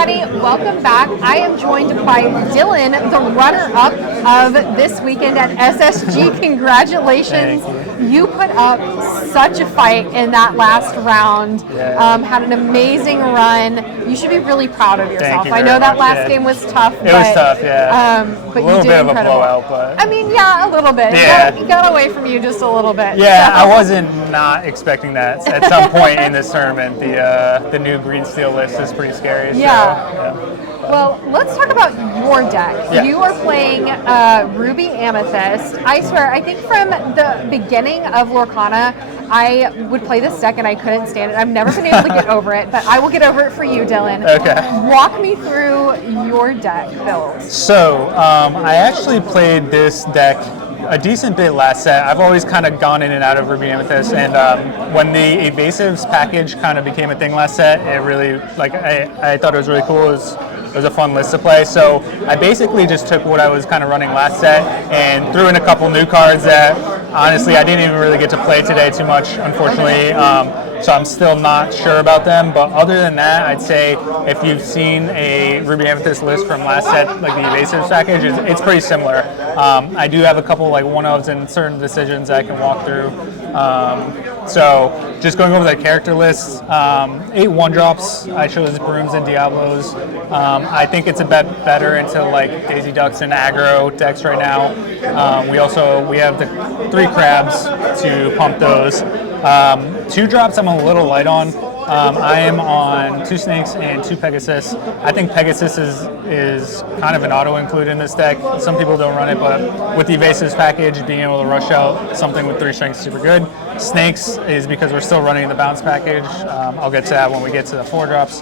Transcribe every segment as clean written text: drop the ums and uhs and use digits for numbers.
everybody. Welcome back. I am joined by Dylan, the runner-up of this weekend at SSG. Congratulations. You put up such a fight in that last round. Had an amazing run. You should be really proud of yourself. I know that last game was tough. It was tough, but a little you did bit of incredible. a blowout, but... I mean, yeah, a little bit. Yeah. It got away from you just a little bit. Yeah, I wasn't not expecting that. At some point in this tournament, the new green steel list is pretty scary. Yeah. Well, let's talk about your deck. Yeah. You are playing Ruby Amethyst. I swear, I think from the beginning of Lorcana, I would play this deck and I couldn't stand it. I've never been able to get over it, but I will get over it for you, Dylan. Okay. Walk me through your deck build. So, I actually played this deck a decent bit last set. I've always kind of gone in and out of Ruby Amethyst, and when the evasives package kind of became a thing last set, it really, like, I thought it was really cool. It was a fun list to play, so I basically just took what I was kind of running last set and threw in a couple new cards that, honestly, I didn't even really get to play today too much, unfortunately, so I'm still not sure about them, but other than that, I'd say if you've seen a Ruby Amethyst list from last set, like the evasives package, it's pretty similar. I do have a couple like one-ofs and certain decisions I can walk through. So just going over the character list, 8 1-drops. I chose Brooms and Diablos. I think it's a bit better into like Daisy Ducks and aggro decks right now. We have the 3 crabs to pump those. 2 drops I'm a little light on. I am on 2 snakes and 2 Pegasus. I think Pegasus is kind of an auto-include in this deck. Some people don't run it, but with the evasives package, being able to rush out something with 3 strength is super good. Snakes is because we're still running the bounce package. I'll get to that when we get to the 4 drops.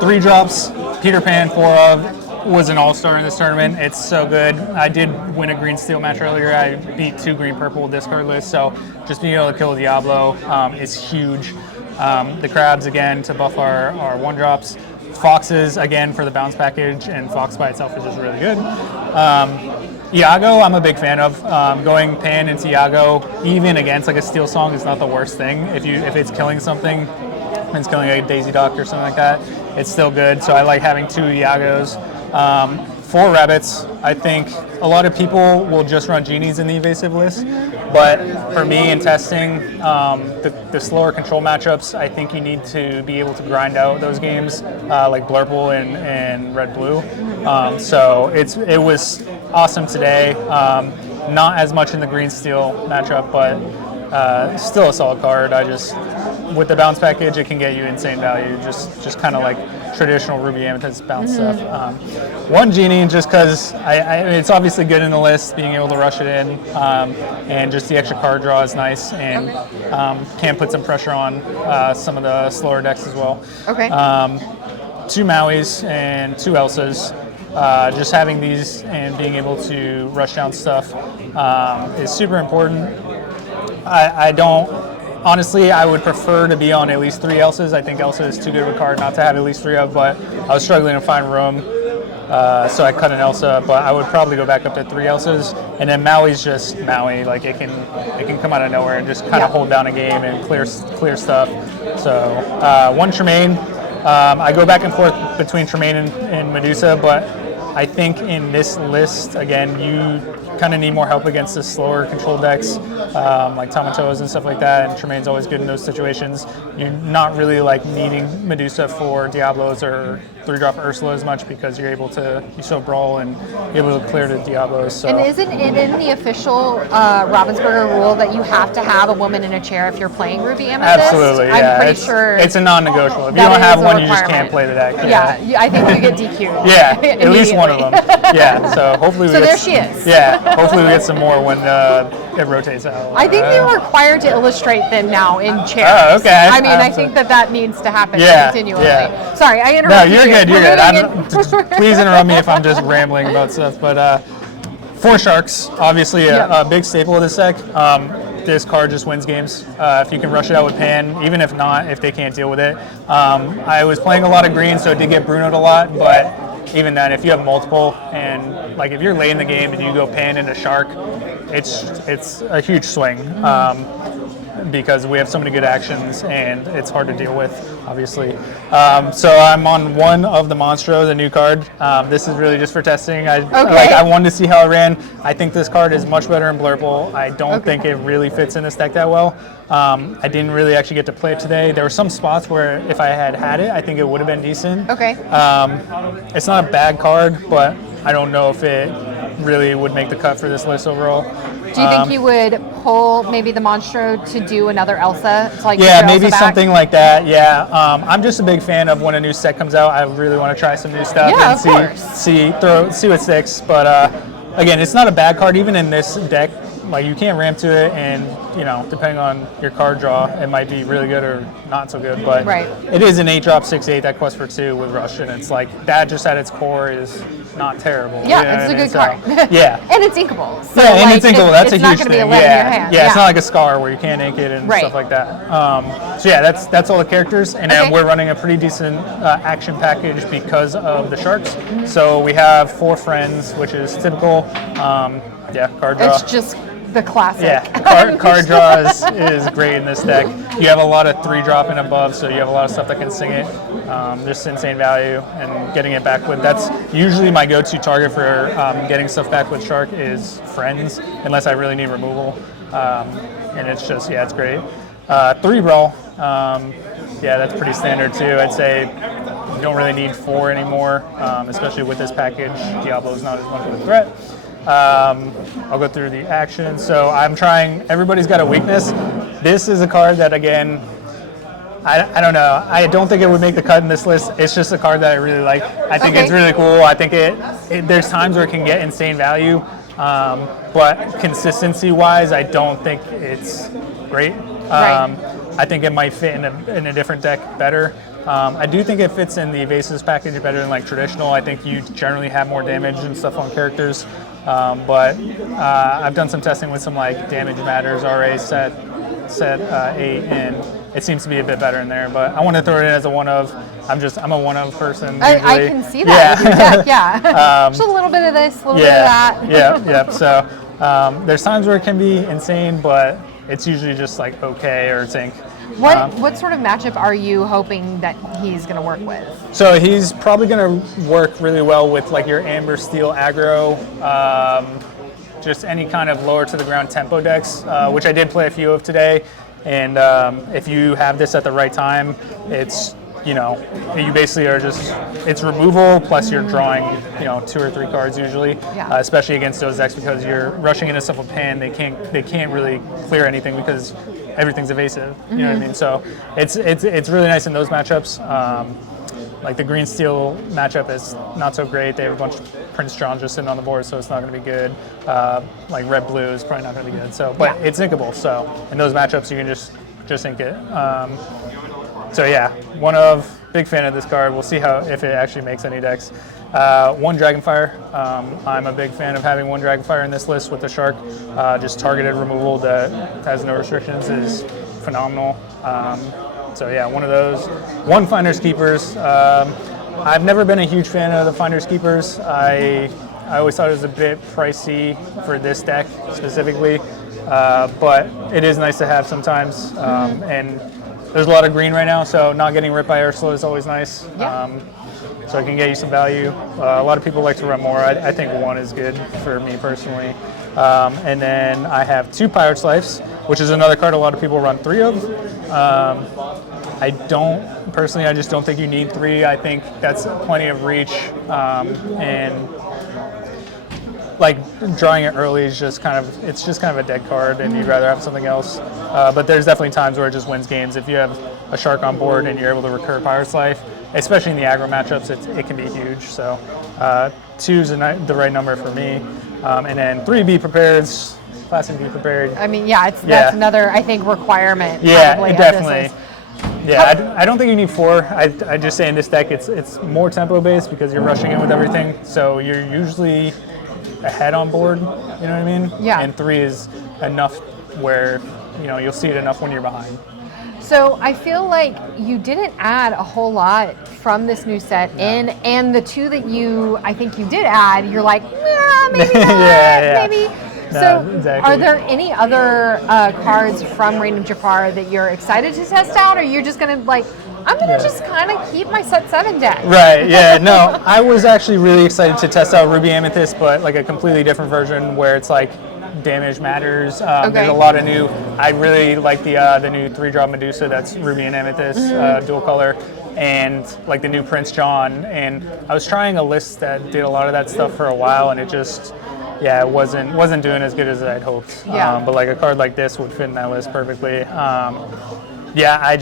3 drops, Peter Pan 4 of. Was an all-star in this tournament. It's so good. I did win a green steel match earlier. I beat 2 green purple discard lists, so just being able to kill Diablo is huge. The crabs again to buff our 1-drops. Foxes again for the bounce package, and Fox by itself is just really good. Iago I'm a big fan of. Going Pan into Iago even against like a steel song is not the worst thing. If it's killing something, and it's killing a Daisy Duck or something like that, it's still good. So I like having 2 Iagos. 4 rabbits. I think a lot of people will just run genies in the evasive list, but for me in testing, the slower control matchups, I think you need to be able to grind out those games like Blurple and Red Blue. So it was awesome today. Not as much in the green steel matchup, but still a solid card. With the bounce package, it can get you insane value. Just kind of like traditional Ruby Amethyst bounce stuff. 1 genie, just because it's obviously good in the list, being able to rush it in, and just the extra card draw is nice, and can put some pressure on some of the slower decks as well. Okay. 2 Mauis and 2 Elsas. Just having these and being able to rush down stuff is super important. Honestly, I would prefer to be on at least 3 Elsas. I think Elsa is too good of a card not to have at least 3 of, but I was struggling to find room, so I cut an Elsa, but I would probably go back up to 3 Elsas. And then Maui's just Maui. Like it can come out of nowhere and just kind of hold down a game and clear stuff. So 1 Tremaine. I go back and forth between Tremaine and Medusa, but I think in this list, again, you kind of need more help against the slower control decks, like Tamatoas and stuff like that, and Tremaine's always good in those situations. You're not really like needing Medusa for Diablos or 3-drop Ursula as much because you still brawl and you're able to clear the Diablos. So. And isn't it in the official Ravensburger rule that you have to have a woman in a chair if you're playing Ruby Amethyst? Absolutely, yeah. I'm pretty sure it's a non-negotiable. If you don't have one, you just can't play the deck. Yeah, I think you get DQ'd. Yeah, at least one of them. Yeah, so hopefully she is. Yeah, hopefully we get some more when it rotates out. I think they're required to illustrate them now in chairs. Oh, okay. I mean, I think that needs to happen continually. Yeah. Sorry, I interrupted you. No, you're good. Please interrupt me if I'm just rambling about stuff. But 4 Sharks, obviously a big staple of this deck. This card just wins games. If you can rush it out with Pan, even if not, if they can't deal with it. I was playing a lot of green, so it did get Bruno'd a lot, but even then, if you have multiple, and like if you're late in the game and you go Pan into Shark, it's a huge swing. because we have so many good actions and it's hard to deal with, obviously. So I'm on one of the Monstro, the new card. This is really just for testing. I wanted to see how it ran. I think this card is much better in Blurple. I don't think it really fits in this deck that well. I didn't really actually get to play it today. There were some spots where if I had it, I think it would have been decent. Okay. It's not a bad card, but I don't know if it really would make the cut for this list overall. Do you think you would pull maybe the Monstro to do another Elsa? To like yeah, maybe something like that. Yeah, I'm just a big fan of when a new set comes out. I really want to try some new stuff and see what sticks. But again, it's not a bad card even in this deck. Like you can't ramp to it, and depending on your card draw, it might be really good or not so good. But it is an 8-drop 6/8 that quests for 2 with Rush, and it's like that just at its core is not terrible. Yeah, it's a good card. Yeah, and it's inkable. So and it's inkable. That's a huge thing. Be a in your hand. Yeah, it's not like a Scar where you can't ink it and stuff like that. So yeah, that's all the characters, and then we're running a pretty decent action package because of the sharks. Mm-hmm. So we have 4 friends, which is typical. Card draw. It's just the classic. Yeah, card draw is great in this deck. You have a lot of 3-drop and above, so you have a lot of stuff that can sing it. Just insane value, and getting it back with, that's usually my go-to target for getting stuff back with Shark is friends, unless I really need removal. And it's just, it's great. 3 Brawl, that's pretty standard too. I'd say you don't really need 4 anymore, especially with this package. Diablo's not as much of a threat. I'll go through the action. So I'm trying, everybody's got a weakness. This is a card that, again, I don't know. I don't think it would make the cut in this list. It's just a card that I really like. I think it's really cool. I think there's times where it can get insane value, but consistency-wise, I don't think it's great. I think it might fit in a different deck better. I do think it fits in the Evasives package better than like traditional. I think you generally have more damage and stuff on characters. But I've done some testing with some like Damage Matters RA set 8, and it seems to be a bit better in there. But I want to throw it in as a one of. I'm a one of person. I can see that with your deck, just a little bit of this, a little bit of that. yeah. So there's times where it can be insane, but it's usually just like okay or sync. What sort of matchup are you hoping that he's going to work with? So he's probably going to work really well with like your Amber Steel aggro, just any kind of lower to the ground tempo decks, which I did play a few of today. And if you have this at the right time, it's you basically are just, it's removal plus you're drawing 2 or 3 cards usually, especially against those decks because you're rushing into stuff with pan. They can't really clear anything because everything's evasive. You know what I mean? So it's really nice in those matchups. Like the green steel matchup is not so great. They have a bunch of Prince John just sitting on the board, so it's not going to be good. Like red blue is probably not going to be good. So, but it's inkable. So in those matchups, you can just ink it. So yeah, big fan of this card. We'll see if it actually makes any decks. 1 Dragonfire. I'm a big fan of having 1 Dragonfire in this list with the Shark. Just targeted removal that has no restrictions is phenomenal. So yeah, one of those. 1 Finders Keepers. I've never been a huge fan of the Finders Keepers. I always thought it was a bit pricey for this deck specifically, but it is nice to have sometimes. And there's a lot of green right now, so not getting ripped by Ursula is always nice. So it can get you some value. A lot of people like to run more. I think 1 is good for me personally. And then I have 2 Pirate's Lives, which is another card a lot of people run 3 of. I just don't think you need 3. I think that's plenty of reach. And like drawing it early is just kind of a dead card, and you'd rather have something else. But there's definitely times where it just wins games. If you have a Shark on board and you're able to recur Pirate's Life, especially in the aggro matchups, it can be huge. So 2 is the right number for me. And then 3, Be Prepared. Classic Be Prepared. I mean, that's another, I think, requirement. Yeah, definitely. Yeah, I don't think you need 4. I just say in this deck it's more tempo based because you're rushing in with everything. So you're usually ahead on board, you know what I mean? Yeah. And 3 is enough where, you'll see it enough when you're behind. So I feel like you didn't add a whole lot from this new set in, and the 2 that I think you did add, you're like, maybe not, maybe. So, exactly. are there any other cards from Random Jafar that you're excited to test out, or you're just gonna I'm gonna just kind of keep my set 7 deck? Right, yeah, no, I was actually really excited to test out Ruby Amethyst, but like a completely different version where it's like damage matters. There's a lot of new, I really like the new 3-drop Medusa that's Ruby and Amethyst, dual color, and like the new Prince John. And I was trying a list that did a lot of that stuff for a while, and it just, yeah, it wasn't doing as good as I'd hoped. Yeah. But like a card like this would fit in that list perfectly. Yeah, I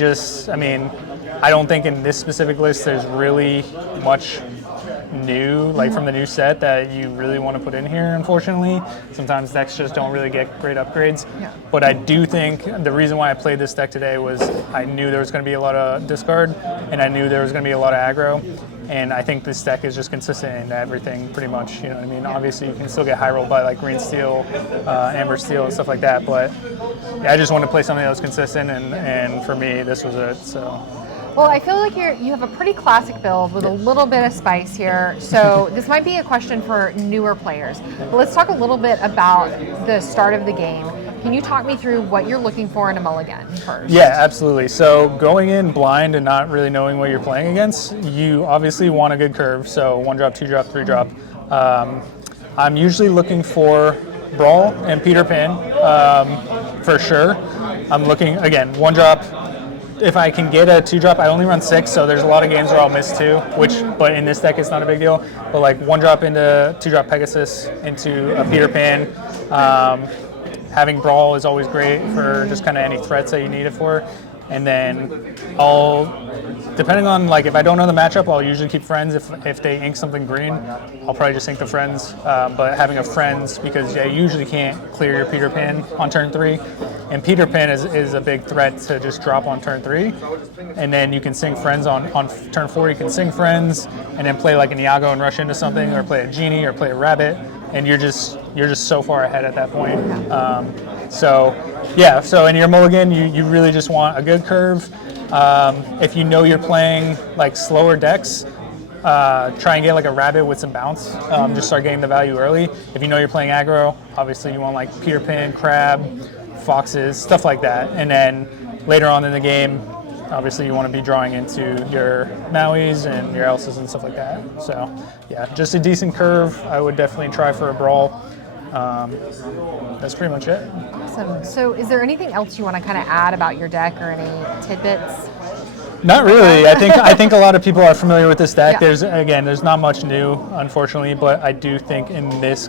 don't think in this specific list there's really much new, like from the new set, that you really want to put in here, unfortunately. Sometimes decks just don't really get great upgrades. Yeah. But I do think the reason why I played this deck today was I knew there was going to be a lot of discard, and I knew there was going to be a lot of aggro. And I think this deck is just consistent in everything, pretty much. You know what I mean? Obviously, you can still get high rolled by like Green Steel, Amber Steel, and stuff like that. But yeah, I just wanted to play something that was consistent, and for me, this was it. So. Well, I feel like you have a pretty classic build with a little bit of spice here. So this might be a question for newer players. But let's talk a little bit about the start of the game. Can you talk me through what you're looking for in a mulligan first? Yeah, absolutely. So going in blind and not really knowing what you're playing against, you obviously want a good curve. So 1-drop, 2-drop, 3-drop. I'm usually looking for Brawl and Peter Pan for sure. I'm looking, again, 1-drop. If I can get a 2-drop, I only run 6, so there's a lot of games where I'll miss 2, but in this deck it's not a big deal. But like 1-drop into 2-drop Pegasus into a Peter Pan. Having Brawl is always great for just kind of any threats that you need it for. And then depending on, like, if I don't know the matchup, I'll usually keep Friends. If they ink something green, I'll probably just ink the Friends. But having a Friends, because you usually can't clear your Peter Pan on turn 3. And Peter Pan is a big threat to just drop on turn 3. And then you can sing Friends on turn 4. You can sing Friends and then play like an Iago and rush into something, or play a Genie, or play a Rabbit. And you're just so far ahead at that point. So in your mulligan, you really just want a good curve. If you know you're playing like slower decks, try and get like a Rabbit with some bounce. Just start getting the value early. If you know you're playing aggro, obviously you want like Peter Pan, Crab, Foxes, stuff like that. And then later on in the game, obviously you want to be drawing into your Mauis and your Elses and stuff like that. So yeah, just a decent curve. I would definitely try for a Brawl. That's pretty much it. Awesome. So is there anything else you want to kind of add about your deck, or any tidbits? Not really. I think a lot of people are familiar with this deck. Yeah. There's not much new, unfortunately, but I do think in this,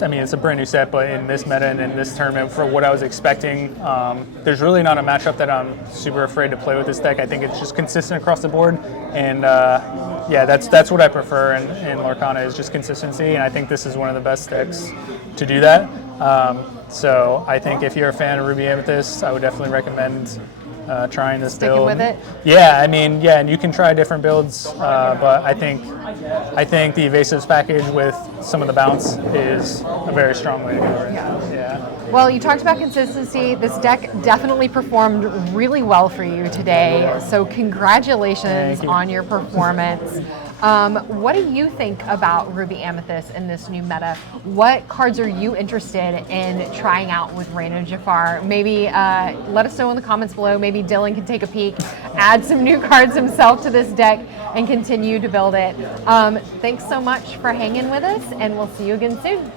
it's a brand new set, but in this meta and in this tournament, for what I was expecting, there's really not a matchup that I'm super afraid to play with this deck. I think it's just consistent across the board, and that's what I prefer in Lorcana, is just consistency, and I think this is one of the best decks to do that. So I think if you're a fan of Ruby Amethyst, I would definitely recommend trying this Sticking build. with it? Yeah, and you can try different builds, but I think the Evasives package with some of the bounce is a very strong way to go right now. Yeah. Well, you talked about consistency. This deck definitely performed really well for you today. So congratulations on your performance. What do you think about Ruby Amethyst in this new meta? What cards are you interested in trying out with Random Jafar? Maybe let us know in the comments below. Maybe Dylan can take a peek, add some new cards himself to this deck, and continue to build it. Thanks so much for hanging with us, and we'll see you again soon.